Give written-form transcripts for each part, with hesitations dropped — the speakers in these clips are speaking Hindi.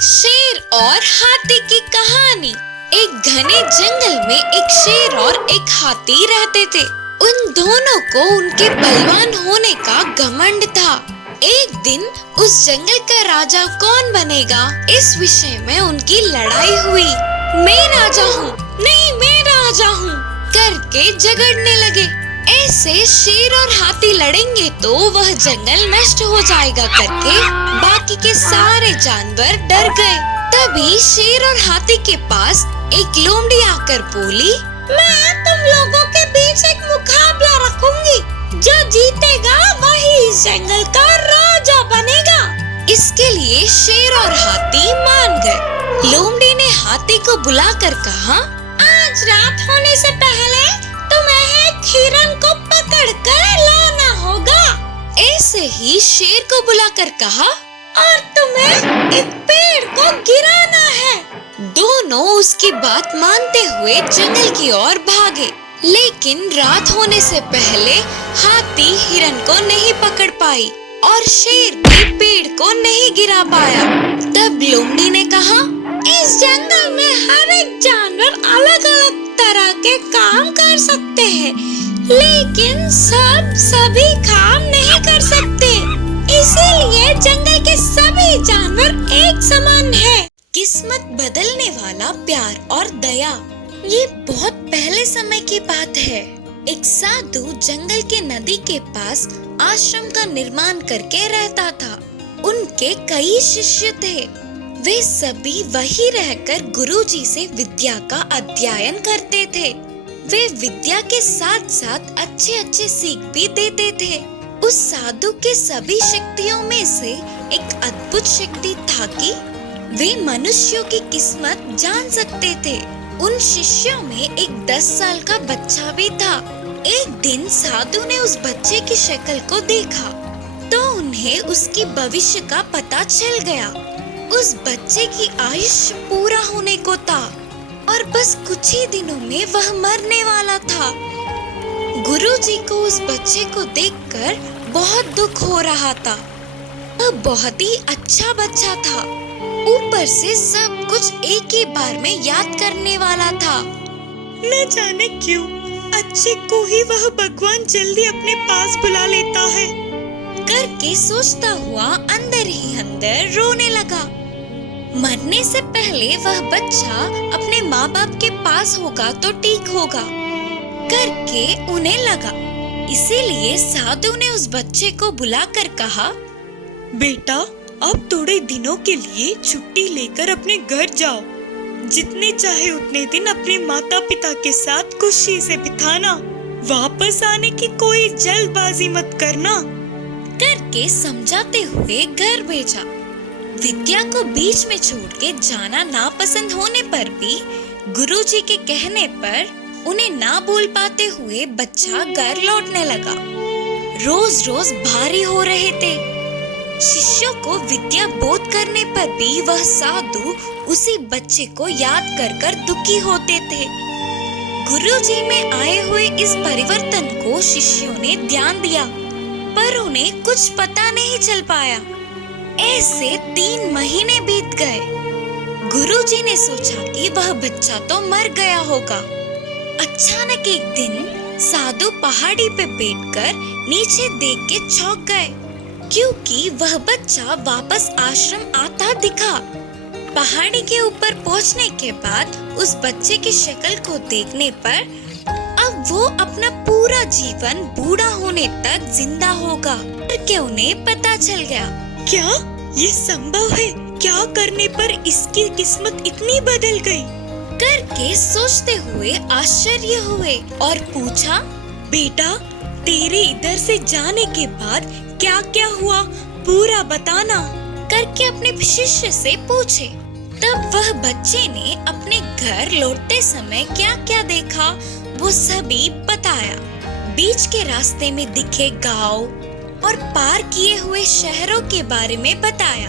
शेर और हाथी की कहानी। एक घने जंगल में एक शेर और एक हाथी रहते थे। उन दोनों को उनके बलवान होने का घमंड था। एक दिन उस जंगल का राजा कौन बनेगा, इस विषय में उनकी लड़ाई हुई। मैं राजा हूँ, नहीं मैं राजा हूँ करके झगड़ने लगे। ऐसे शेर और हाथी लड़ेंगे तो वह जंगल नष्ट हो जाएगा करके बाकी के सारे जानवर डर गए। तभी शेर और हाथी के पास एक लोमड़ी आकर बोली, मैं तुम लोगों के बीच एक मुकाबला रखूंगी। जो जीतेगा वही इस जंगल का राजा बनेगा। इसके लिए शेर और हाथी मान गए। लोमड़ी ने हाथी को बुलाकर कहा, आज रात होने से पहले तुम्हें एक हिरन को पकड़कर लाना होगा। ऐसे ही शेर को बुलाकर कहा, और तुम्हें एक पेड़ को गिराना है। दोनों उसकी बात मानते हुए जंगल की ओर भागे। लेकिन रात होने से पहले हाथी हिरन को नहीं पकड़ पाई और शेर भी पेड़ को नहीं गिरा पाया। तब लोमड़ी ने कहा, इस जंगल में हर एक जानवर अलग अलग तरह के काम कर सकते हैं, लेकिन सब सभी काम नहीं कर सकते। इसीलिए जंगल के सभी जानवर एक समान हैं। किस्मत बदलने वाला प्यार और दया। ये बहुत पहले समय की बात है। एक साधु जंगल के नदी के पास आश्रम का निर्माण करके रहता था। उनके कई शिष्य थे। वे सभी वही रहकर गुरुजी से विद्या का अध्ययन करते थे। वे विद्या के साथ साथ अच्छे अच्छे सीख भी देते थे। उस साधु के सभी शक्तियों में से एक अद्भुत शक्ति था कि वे मनुष्यों की किस्मत जान सकते थे। उन शिष्यों में एक 10 साल का बच्चा भी था। एक दिन साधु ने उस बच्चे की शक्ल को देखा तो उन्हें उसकी भविष्य का पता चल गया। उस बच्चे की आयुष्य पूरा होने को था और बस कुछ ही दिनों में वह मरने वाला था। गुरुजी को उस बच्चे को देखकर बहुत दुख हो रहा था। वह बहुत ही अच्छा बच्चा था। ऊपर से सब कुछ एक ही बार में याद करने वाला था। न जाने क्यों अच्छे को ही वह भगवान जल्दी अपने पास बुला लेता है करके सोचता हुआ अंदर ही अंदर रोने लगा। मरने से पहले वह बच्चा अपने माँ बाप के पास होगा तो ठीक होगा करके उन्हें लगा। इसीलिए साधु ने उस बच्चे को बुलाकर कहा, बेटा अब थोड़े दिनों के लिए छुट्टी लेकर अपने घर जाओ। जितने चाहे उतने दिन अपने माता पिता के साथ खुशी से बिताना। वापस आने की कोई जल्दबाजी मत करना करके समझाते हुए घर भेजा। विद्या को बीच में छोड़ के जाना नापसंद होने पर भी गुरुजी के कहने पर उन्हें ना बोल पाते हुए बच्चा घर लौटने लगा। रोज रोज भारी हो रहे थे। शिष्यों को विद्या बोध करने पर भी वह साधु उसी बच्चे को याद कर कर दुखी होते थे। गुरुजी में आए हुए इस परिवर्तन को शिष्यों ने ध्यान दिया पर उन्हें कुछ पता नहीं चल पाया। ऐसे 3 महीने बीत गए। गुरुजी ने सोचा कि वह बच्चा तो मर गया होगा। अचानक एक दिन साधु पहाड़ी पे बैठकर नीचे देख के चौंक गए क्योंकि वह बच्चा वापस आश्रम आता दिखा। पहाड़ी के ऊपर पहुंचने के बाद उस बच्चे की शक्ल को देखने पर अब वो अपना पूरा जीवन बूढ़ा होने तक जिंदा होगा करके उन्हें पता चल गया। क्या ये संभव है? क्या करने पर इसकी किस्मत इतनी बदल गई करके सोचते हुए आश्चर्य हुए और पूछा, बेटा तेरे इधर से जाने के बाद क्या क्या हुआ पूरा बताना करके अपने शिष्य से पूछे। तब वह बच्चे ने अपने घर लौटते समय क्या क्या देखा वो सभी बताया। बीच के रास्ते में दिखे गांव और पार किए हुए शहरों के बारे में बताया।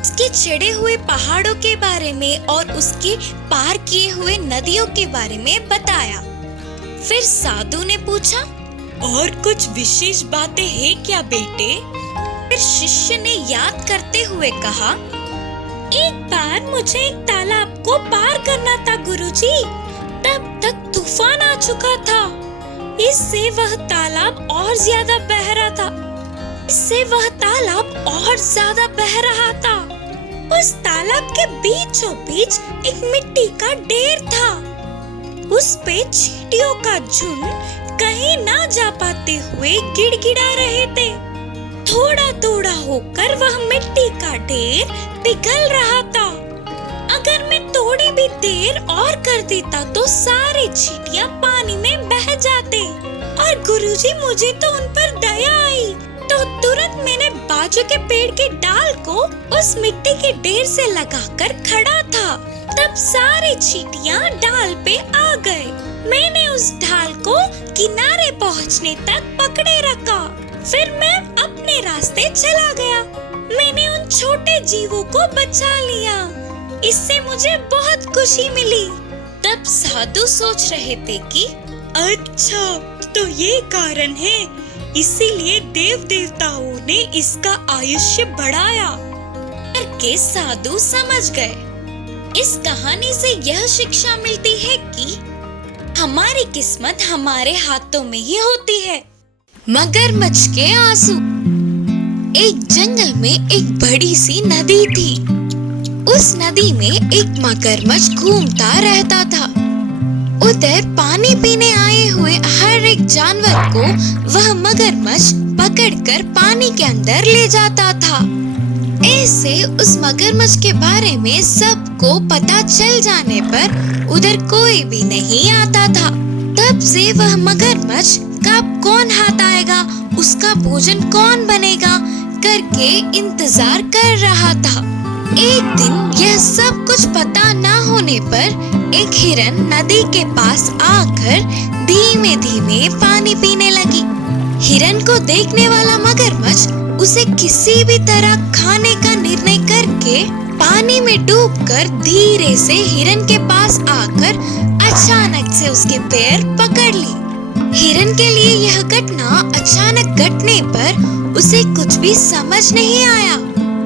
उसके चढ़े हुए पहाड़ों के बारे में और उसके पार किए हुए नदियों के बारे में बताया। फिर साधु ने पूछा, और कुछ विशेष बातें हैं क्या बेटे? फिर शिष्य ने याद करते हुए कहा, एक बार मुझे एक तालाब को पार करना था गुरुजी। तब तक तूफान आ चुका था। इससे वह तालाब और ज्यादा बह रहा था। उस तालाब के बीचों बीच एक मिट्टी का ढेर था। उस पे चींटियों का झुंड कहीं ना जा पाते हुए गिड़गिड़ा रहे थे। थोड़ा थोड़ा होकर वह मिट्टी का ढेर पिघल रहा था। अगर मैं थोड़ी भी देर और कर देता तो सारे चींटियां पानी में बह जाते। और गुरुजी, मुझे तो उन पर दया आई, तो तुरंत मैंने बाजू के पेड़ के डाल को उस मिट्टी के ढेर से लगाकर खड़ा था। तब सारे चींटियां डाल पे आ गए। मैंने उस ढाल को किनारे पहुंचने तक पकड़े रखा। फिर मैं अपने रास्ते चला गया। मैंने उन छोटे जीवों को बचा लिया। इससे मुझे बहुत खुशी मिली। तब साधु सोच रहे थे कि अच्छा, तो ये कारण है, इसीलिए देव देवताओं ने इसका आयुष्य बढ़ाया। करके साधु समझ गए। इस कहानी से यह शिक्षा मिलती है कि हमारी किस्मत हमारे हाथों में ही होती है। मगरमच्छ के आंसू। एक जंगल में एक बड़ी सी नदी थी। उस नदी में एक मगरमच्छ घूमता रहता था। उधर पानी पीने आए हुए हर एक जानवर को वह मगरमच्छ पकड़कर पानी के अंदर ले जाता था। ऐसे उस मगरमच्छ के बारे में सबको पता चल जाने पर उधर कोई भी नहीं आता था। तब से वह मगरमच्छ कब कौन हाथ आएगा, उसका भोजन कौन बनेगा करके इंतजार कर रहा था। एक दिन यह सब कुछ पता ना होने पर एक हिरन नदी के पास आकर धीमे धीमे पानी पीने लगी। हिरन को देखने वाला मगरमच्छ उसे किसी भी तरह खाने का निर्णय करके पानी में डूबकर धीरे से हिरन के पास आकर अचानक से उसके पैर पकड़ ली। हिरन के लिए यह घटना अचानक घटने पर उसे कुछ भी समझ नहीं आया।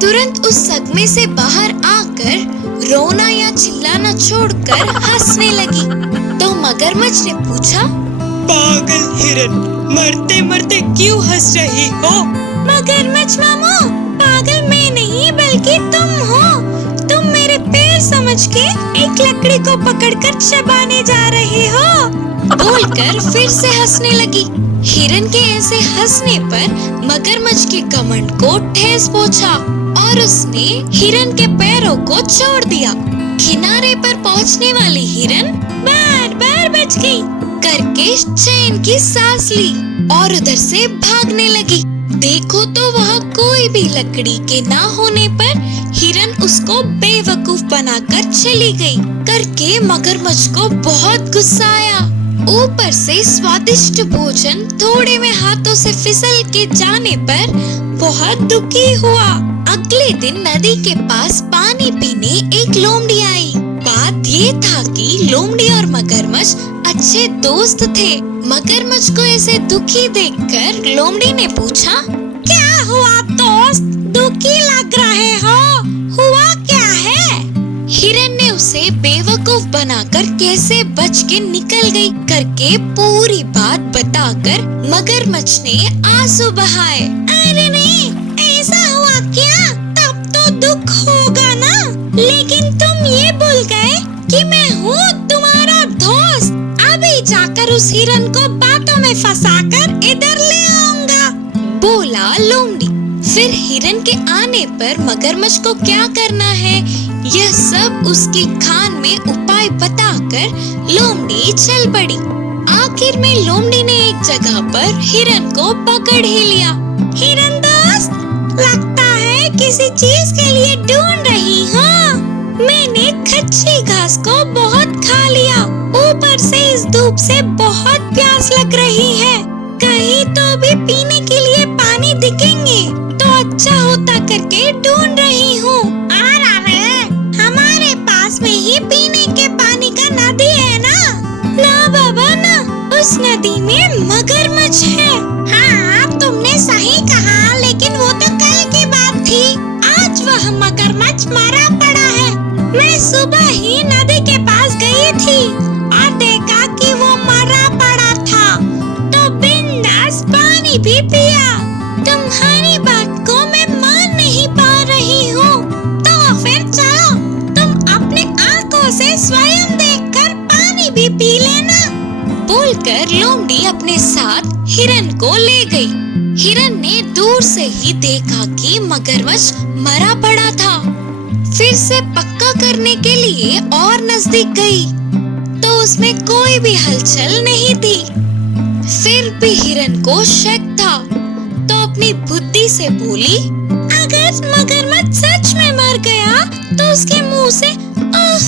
तुरंत उस सदमे से बाहर आकर रोना या चिल्लाना छोड़कर हंसने लगी। तो मगरमच्छ ने पूछा, पागल हिरन, मरते मरते क्यों हंस रही हो? मगरमच्छ मामू, पागल मैं नहीं बल्कि तुम हो। तुम मेरे पैर समझ के एक लकड़ी को पकड़कर चबाने जा रहे हो। बोलकर फिर से हंसने लगी। हिरन के ऐसे हंसने पर मगरमच्छ के घमंड को ठेस पहुंचा और उसने हिरन के पैरों को छोड़ दिया। किनारे पर पहुंचने वाली हिरन बार बार बच गई करके चैन की सांस ली और उधर से भागने लगी। देखो तो वह कोई भी लकड़ी के ना होने पर हिरन उसको बेवकूफ बनाकर चली गई करके मगरमच्छ को बहुत गुस्सा आया। ऊपर से स्वादिष्ट भोजन थोड़े में हाथों से फिसल के जाने पर बहुत दुखी हुआ। अगले दिन नदी के पास पानी पीने एक लोमड़ी आई। बात ये था कि लोमड़ी और मगरमच्छ अच्छे दोस्त थे। मगरमच्छ को ऐसे दुखी देखकर लोमड़ी ने पूछा, क्या हुआ दोस्त, दुखी लग रहे हो, हुआ क्या है? हिरन ने उसे बेवकूफ बनाकर कैसे बच के निकल गई करके पूरी बात बताकर मगरमच्छ ने आंसू बहाए। अरे नहीं, ऐसा हुआ क्या? तब तो दुख होगा ना, लेकिन तुम ये भूल गए कि मैं हूँ तुम्हारा दोस्त। अभी जाकर उस हिरन को बातों में फंसाकर इधर ले आऊंगा, बोला लोमड़ी। फिर हिरन के आने पर मगरमच्छ को क्या करना है यह सब उसके खान में उपाय बताकर लोमड़ी चल पड़ी। आखिर में लोमड़ी ने एक जगह पर हिरन को पकड़ ही लिया। हिरन दोस्त, लगता है किसी चीज के लिए ढूंढ रही हो। मैंने कच्ची घास को बहुत खा लिया, ऊपर से इस धूप से बहुत प्यास लग रही है। कहीं तो भी पीने के लिए पानी दिखेंगे तो अच्छा होता करके ढूंढ रही हूँ। हमारे पास में ही पीने के पानी का नदी है ना? ना बाबा ना, उस नदी में मगरमच्छ है। हाँ, तुमने सही कहा, लेकिन वो तो कल की बात थी। आज वह मगरमच्छ मरा पड़ा है। मैं सुबह ही नदी के पास गई थी और देखा कि वो मरा पड़ा था, तो बिंदास पानी भी पिया। तुम्हारी बात को मैं मान नहीं पा रही हूँ, तो फिर चलो तुम अपने आंखों से स्वयं देखकर पानी भी पी लेना। बोलकर लोमड़ी अपने साथ हिरन को ले गई। हिरन ने दूर से ही देखा कि मगरमच्छ मरा पड़ा था। फिर से पक्का करने के लिए और नजदीक गई, तो उसमें कोई भी हलचल नहीं थी। फिर भी हिरन को शक था, तो अपनी बुद्धि से बोली, अगर मगरमच्छ सच में मर गया तो उसके मुंह से उफ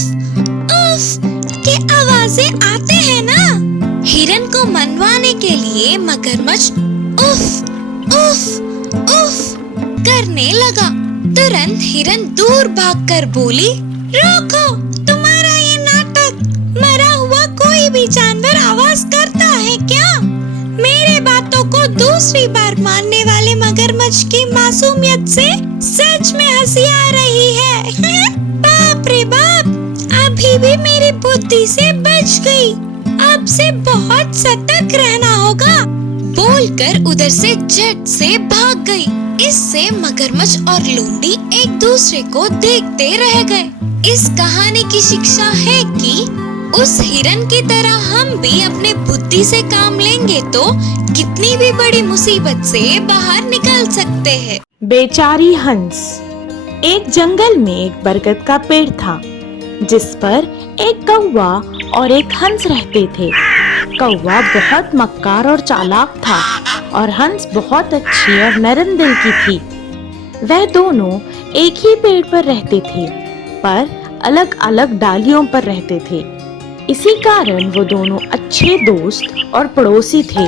उफ के आवाजें आते हैं ना। हिरन को मनवाने के लिए मगरमच्छ उफ उफ उफ करने लगा। तुरंत हिरन दूर भागकर बोली, रोको, तुम्हारा ये नाटक। मरा हुआ कोई भी जानवर आवाज करता है क्या? मेरे बातों को दूसरी बार मानने वाले मगरमच्छ की मासूमियत से सच में हंसी आ रही है। बाप रे बाप, अभी भी मेरी बुद्धि से बच गई। अब से बहुत सतर्क रहना होगा। बोलकर उधर से झट से भाग गई। इससे मगरमच्छ और लोमड़ी एक दूसरे को देखते रह गए। इस कहानी की शिक्षा है कि उस हिरन की तरह हम भी अपने बुद्धि से काम लेंगे तो कितनी भी बड़ी मुसीबत से बाहर निकल सकते हैं। बेचारी हंस। एक जंगल में एक बरगद का पेड़ था, जिस पर एक कौवा और एक हंस रहते थे। कौवा बहुत मक्कार और चालाक था और हंस बहुत अच्छी और नरम दिल की थी। वह दोनों एक ही पेड़ पर रहते थे, पर अलग अलग डालियों पर रहते थे। इसी कारण वो दोनों अच्छे दोस्त और पड़ोसी थे।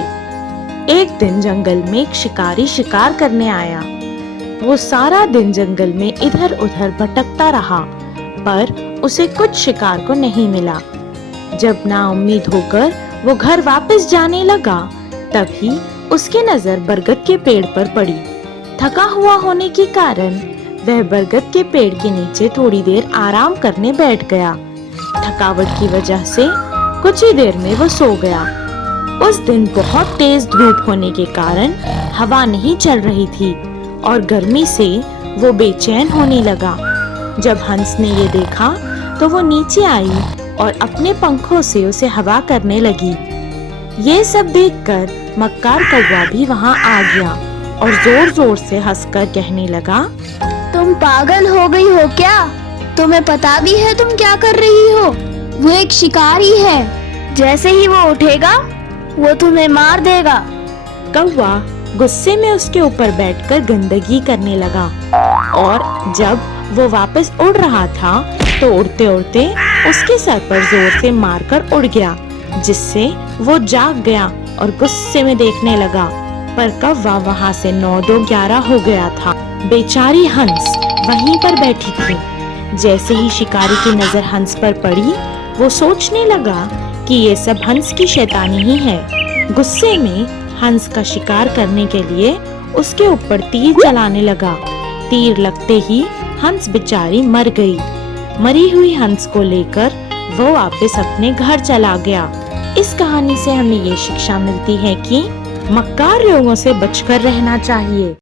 एक दिन जंगल में एक शिकारी शिकार करने आया। वो सारा दिन जंगल में इधर उधर भटकता रहा, पर उसे कुछ शिकार को नहीं मिला। जब नाउम्मीद होकर वो घर वापस जाने लगा, तभी उसकी नजर बरगद के पेड़ पर पड़ी। थका हुआ होने के कारण वह बरगद के पेड़ के नीचे थोड़ी देर आराम करने बैठ गया। थकावट की वजह से कुछ ही देर में वो सो गया। उस दिन बहुत तेज धूप होने के कारण हवा नहीं चल रही थी और गर्मी से वो बेचैन होने लगा। जब हंस ने ये देखा तो वो नीचे आई और अपने पंखों से उसे हवा करने लगी। ये सब देखकर मक्कार कौवा भी वहाँ आ गया और जोर जोर से हंसकर कहने लगा, तुम पागल हो गई हो क्या? तुम्हें पता भी है तुम क्या कर रही हो? वो एक शिकारी है, जैसे ही वो उठेगा वो तुम्हें मार देगा। कौवा गुस्से में उसके ऊपर बैठकर गंदगी करने लगा और जब वो वापस उड़ रहा था तो उड़ते उड़ते उसके सर पर जोर से मारकर उड़ गया, जिससे वो जाग गया और गुस्से में देखने लगा। पर कौवा वहाँ से 9-2-11 हो गया था। बेचारी हंस वहीं पर बैठी थी। जैसे ही शिकारी की नजर हंस पर पड़ी, वो सोचने लगा कि ये सब हंस की शैतानी ही है। गुस्से में हंस का शिकार करने के लिए उसके ऊपर तीर चलाने लगा। तीर लगते ही हंस बेचारी मर गई। मरी हुई हंस को लेकर वो वापस अपने घर चला गया। इस कहानी से हमें ये शिक्षा मिलती है कि मक्कार लोगों से बचकर रहना चाहिए।